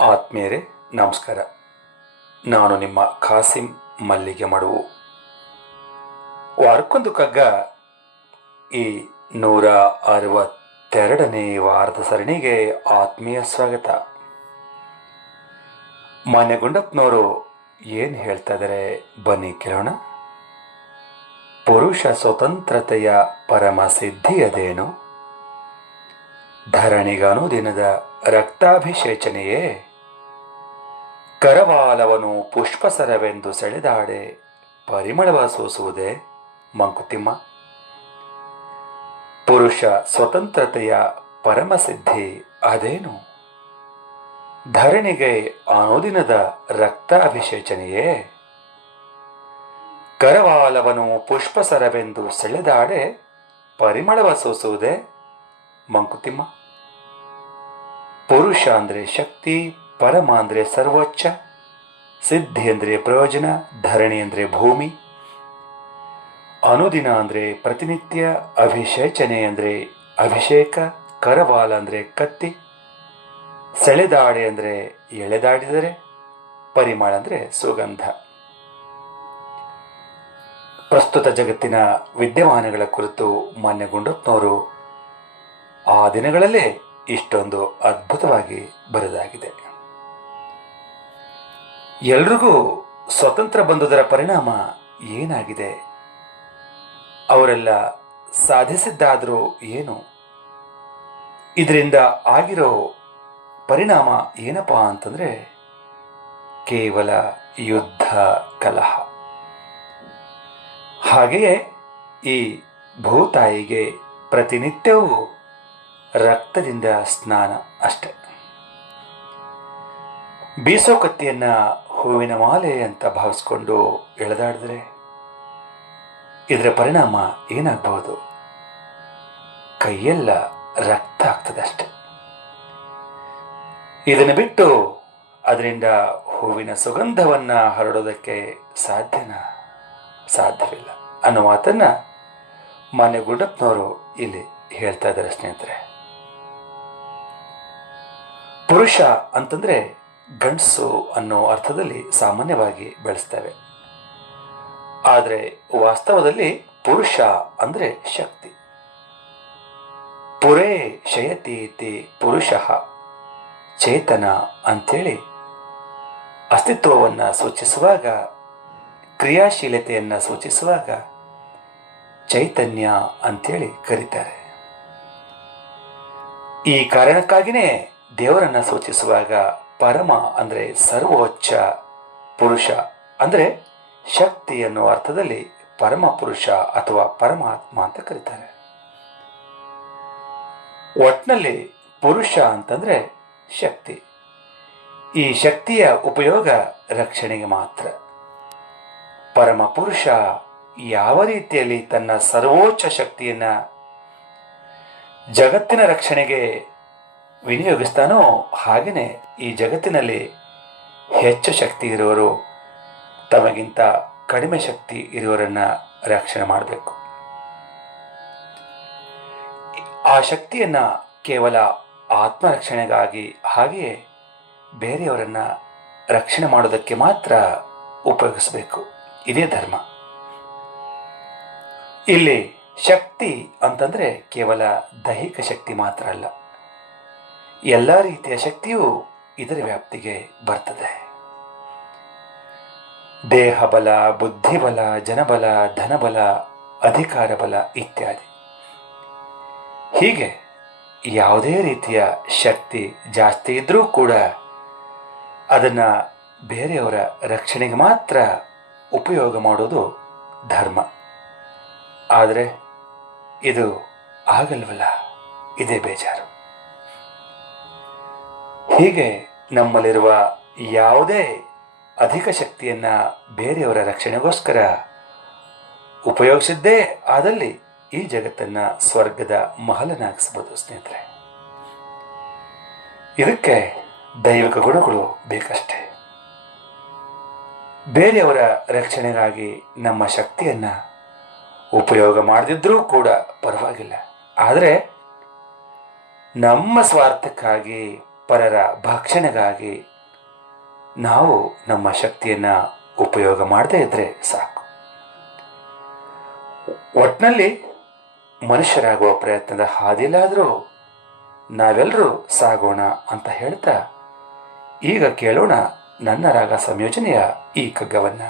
ಆತ್ಮೀಯರೇ, ನಮಸ್ಕಾರ. ನಾನು ನಿಮ್ಮ ಖಾಸಿಂ ಮಲ್ಲಿಗೆ ಮಡುವು ವಾರಕ್ಕೊಂದು ಕಗ್ಗ ಈ ನೂರ ಅರವತ್ತೆರಡನೇ ವಾರದ ಸರಣಿಗೆ ಆತ್ಮೀಯ ಸ್ವಾಗತ. ಮಾನ್ಯ ಗುಂಡಪ್ಪನವರು ಏನು ಹೇಳ್ತಾ ಇದ್ದಾರೆ ಬನ್ನಿ ಕೇಳೋಣ. ಪುರುಷ ಸ್ವತಂತ್ರತೆಯ ಪರಮ ಸಿದ್ಧಿಯದೇನು? ಧರಣಿಗನುದಿನದ ರಕ್ತಾಭಿಷೇಚನೆಯೇ? ಕರವಾಲವನು ಪುಷ್ಪಸರವೆಂದು ಸೆಳೆದಾಡೆ, ಪರಿಮಳವ ಸೂಸುವುದೇ? ಮಂಕುತಿಮ್ಮ. ಪುರುಷ ಸ್ವತಂತ್ರತೆಯ ಪರಮಸಿದ್ಧಿ ಅದೇನು? ಧರಣಿಗೆ ಅನುದಿನದ ರಕ್ತಾಭಿಷೇಚನೆಯೇ? ಕರವಾಲವನು ಪುಷ್ಪಸರವೆಂದು ಸೆಳೆದಾಡೆ, ಪರಿಮಳವ ಸೂಸುವುದೇ? ಮಂಕುತಿಮ್ಮ. ಪುರುಷ ಅಂದರೆ ಶಕ್ತಿ, ಪರಮ ಅಂದರೆ ಸರ್ವೋಚ್ಚ, ಸಿದ್ಧಿ ಅಂದರೆ ಪ್ರಯೋಜನ, ಧರಣಿ ಅಂದರೆ ಭೂಮಿ. ಅನುದಿನ ಅಂದರೆ ಪ್ರತಿನಿತ್ಯ, ಅಭಿಷೇಚನೆ ಅಂದರೆ ಅಭಿಷೇಕ, ಕರವಾಲ ಅಂದರೆ ಕತ್ತಿ. ಸೆಳೆದಾಡೆ ಅಂದರೆ ಎಳೆದಾಡಿದರೆ, ಪರಿಮಳ ಅಂದರೆ ಸುಗಂಧ. ಪ್ರಸ್ತುತ ಜಗತ್ತಿನ ವಿದ್ಯಮಾನಗಳ ಕುರಿತು ಮಾನ್ಯಗೊಂಡತ್ನವರು ಆ ದಿನಗಳಲ್ಲೇ ಇಷ್ಟೊಂದು ಅದ್ಭುತವಾಗಿ ಬರೆದಾಗಿದೆ. ಎಲ್ರಿಗೂ ಸ್ವತಂತ್ರ ಬಂದುದರ ಪರಿಣಾಮ ಏನಾಗಿದೆ? ಅವರೆಲ್ಲ ಸಾಧಿಸಿದ್ದಾದರೂ ಏನು? ಇದರಿಂದ ಆಗಿರೋ ಪರಿಣಾಮ ಏನಪ್ಪಾ ಅಂತಂದ್ರೆ ಕೇವಲ ಯುದ್ಧ ಕಲಹ. ಹಾಗೆಯೇ ಈ ಭೂತಾಯಿಗೆ ಪ್ರತಿನಿತ್ಯವೂ ರಕ್ತದಿಂದ ಸ್ನಾನ ಅಷ್ಟೆ. ಬೀಸೋ ಕತ್ತಿಯನ್ನು ಹೂವಿನ ಮಾಲೆ ಅಂತ ಭಾವಿಸ್ಕೊಂಡು ಎಳೆದಾಡಿದ್ರೆ ಇದರ ಪರಿಣಾಮ ಏನಾಗಬಹುದು? ಕೈಯೆಲ್ಲ ರಕ್ತ ಆಗ್ತದೆ ಅಷ್ಟೆ. ಇದನ್ನು ಬಿಟ್ಟು ಅದರಿಂದ ಹೂವಿನ ಸುಗಂಧವನ್ನ ಹರಡೋದಕ್ಕೆ ಸಾಧ್ಯನಾ? ಸಾಧ್ಯವಿಲ್ಲ ಅನ್ನೋ ಮಾತನ್ನ ಮಾನ್ಯ ಗುಡ್ಡಪ್ಪನವರು ಇಲ್ಲಿ ಹೇಳ್ತಾ ಇದ್ದಾರೆ ಸ್ನೇಹಿತರೆ. ಪುರುಷ ಅಂತಂದ್ರೆ ಗಂಡಸು ಅನ್ನೋ ಅರ್ಥದಲ್ಲಿ ಸಾಮಾನ್ಯವಾಗಿ ಬೆಳೆಸ್ತೇವೆ. ಆದರೆ ವಾಸ್ತವದಲ್ಲಿ ಪುರುಷ ಅಂದ್ರೆ ಶಕ್ತಿ. ಪುರೇ ಶಯತೀತಿ ಪುರುಷ ಚೇತನ ಅಂಥೇಳಿ ಅಸ್ತಿತ್ವವನ್ನ ಸೂಚಿಸುವಾಗ, ಕ್ರಿಯಾಶೀಲತೆಯನ್ನು ಸೂಚಿಸುವಾಗ ಚೈತನ್ಯ ಅಂಥೇಳಿ ಕರೀತಾರೆ. ಈ ಕಾರಣಕ್ಕಾಗಿನೇ ದೇವರನ್ನ ಸೂಚಿಸುವಾಗ ಪರಮ ಅಂದ್ರೆ ಸರ್ವೋಚ್ಚ ಪುರುಷ. ಅಂದ್ರೆ ಶಕ್ತಿ ಎನ್ನುವ ಅರ್ಥದಲ್ಲಿ ಪರಮ ಪುರುಷ ಅಥವಾ ಪರಮಾತ್ಮ ಅಂತ ಕರೀತಾರೆ. ಒಟ್ನಲ್ಲಿ ಪುರುಷ ಅಂತಂದ್ರೆ ಶಕ್ತಿ. ಈ ಶಕ್ತಿಯ ಉಪಯೋಗ ರಕ್ಷಣೆಗೆ ಮಾತ್ರ. ಪರಮ ಪುರುಷ ಯಾವ ರೀತಿಯಲ್ಲಿ ತನ್ನ ಸರ್ವೋಚ್ಚ ಶಕ್ತಿಯನ್ನ ಜಗತ್ತಿನ ರಕ್ಷಣೆಗೆ ವಿನಿಯೋಗಿಸ್ತಾನೋ ಹಾಗೆಯೇ ಈ ಜಗತ್ತಿನಲ್ಲಿ ಹೆಚ್ಚು ಶಕ್ತಿ ಇರುವವರು ತಮಗಿಂತ ಕಡಿಮೆ ಶಕ್ತಿ ಇರುವವರನ್ನು ರಕ್ಷಣೆ ಮಾಡಬೇಕು. ಆ ಶಕ್ತಿಯನ್ನು ಕೇವಲ ಆತ್ಮರಕ್ಷಣೆಗಾಗಿ ಹಾಗೆಯೇ ಬೇರೆಯವರನ್ನು ರಕ್ಷಣೆ ಮಾಡೋದಕ್ಕೆ ಮಾತ್ರ ಉಪಯೋಗಿಸಬೇಕು. ಇದೇ ಧರ್ಮ. ಇಲ್ಲಿ ಶಕ್ತಿ ಅಂತಂದರೆ ಕೇವಲ ದೈಹಿಕ ಶಕ್ತಿ ಮಾತ್ರ ಅಲ್ಲ. ಎಲ್ಲ ರೀತಿಯ ಶಕ್ತಿಯು ಇದರ ವ್ಯಾಪ್ತಿಗೆ ಬರ್ತದೆ. ದೇಹ ಬಲ ಬುದ್ಧಿಬಲ ಜನಬಲ, ಧನಬಲ, ಅಧಿಕಾರ ಬಲ ಇತ್ಯಾದಿ. ಹೀಗೆ ಯಾವುದೇ ರೀತಿಯ ಶಕ್ತಿ ಜಾಸ್ತಿ ಇದ್ರೂ ಕೂಡ ಅದನ್ನ ಬೇರೆಯವರ ರಕ್ಷಣೆಗೆ ಮಾತ್ರ ಉಪಯೋಗ ಮಾಡೋದು ಧರ್ಮ. ಆದರೆ ಇದು ಆಗಲ್ವಲ್ಲ, ಇದೇ ಬೇಜಾರು. ಹೀಗೆ ನಮ್ಮಲ್ಲಿರುವ ಯಾವುದೇ ಅಧಿಕ ಶಕ್ತಿಯನ್ನ ಬೇರೆಯವರ ರಕ್ಷಣೆಗೋಸ್ಕರ ಉಪಯೋಗಿಸಿದ್ದೇ ಆದಲ್ಲಿ ಈ ಜಗತ್ತನ್ನ ಸ್ವರ್ಗದ ಮಹಲನಾಗಿಸಬಹುದು ಸ್ನೇಹಿತರೆ. ಇದಕ್ಕೆ ದೈವಿಕ ಗುಣಗಳು ಬೇಕಷ್ಟೇ. ಬೇರೆಯವರ ರಕ್ಷಣೆಗಾಗಿ ನಮ್ಮ ಶಕ್ತಿಯನ್ನ ಉಪಯೋಗ ಮಾಡದಿದ್ರೂ ಕೂಡ ಪರವಾಗಿಲ್ಲ. ಆದರೆ ನಮ್ಮ ಸ್ವಾರ್ಥಕ್ಕಾಗಿ ಪರರ ಭಕ್ಷಣೆಗಾಗಿ ನಾವು ನಮ್ಮ ಶಕ್ತಿಯನ್ನು ಉಪಯೋಗ ಮಾಡದೇ ಇದ್ದರೆ ಸಾಕು. ಒಟ್ಟಿನಲ್ಲಿ ಮನುಷ್ಯರಾಗುವ ಪ್ರಯತ್ನದ ಹಾದಿಲಾದರೂ ನಾವೆಲ್ಲರೂ ಸಾಗೋಣ ಅಂತ ಹೇಳ್ತಾ ಈಗ ಕೇಳೋಣ ನನ್ನ ರಾಗ ಸಂಯೋಜನೆಯ ಈ ಕಗ್ಗವನ್ನ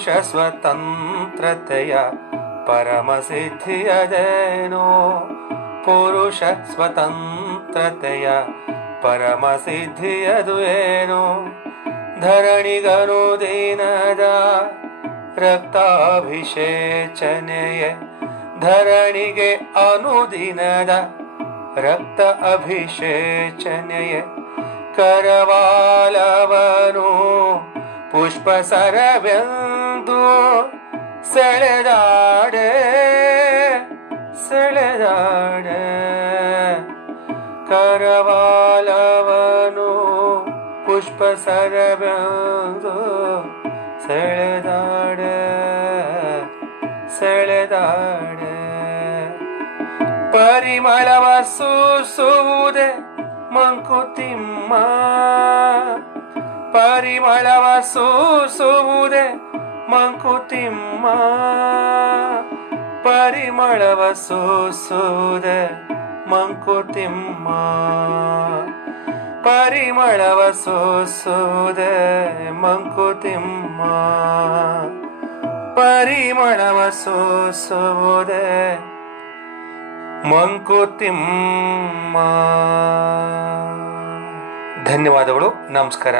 ಪುರುಷ ಸ್ವತಂತ್ರತೆಯ ಪರಮಸಿದ್ಧಿಯದೇನೋ? ಪುರುಷ ಸ್ವತಂತ್ರತೆಯ ಪರಮಸಿದ್ಧಿಯದು ಏನೋ? ಧರಣಿಗನು ದೀನದ ರಕ್ತಾಭಿಷೇಚನೆಯ? ಧರಣಿಗೆ ಅನುದಿನದ ರಕ್ತ ಅಭಿಷೇಚನೆಯ ಕರವಾಲವನು ಪುಷ್ಪ ಸರವೆಂದು ಸೆಳೆದಾಡೆ ಸೆಳೆದಾಡೆ. ಕರವಾಲವನು ಪುಷ್ಪ ಸರವೆಂದು ಸೆಳೆದಾಡೆ ಸೆಳೆದಾಡೆ. ಪರಿಮಳವ ಸೂಸುವುದೇ ಮಂಕುತಿಮ್ಮ. ಪರಿಮಳವ ಸೂಸುವುದೇ ಮಂಕುತಿಮ್ಮ. ಪರಿಮಳವ ಸೂಸುವುದೇ ಮಂಕುತಿಮ್ಮ. ಪರಿಮಳವ ಸೂಸುವುದೇ ಮಂಕುತಿಮ್ಮ. ಪರಿಮಳವ ಸೂಸುವುದೇ ಮಂಕುತಿಮ್ಮ. ಧನ್ಯವಾದಗಳು ನಮಸ್ಕಾರ.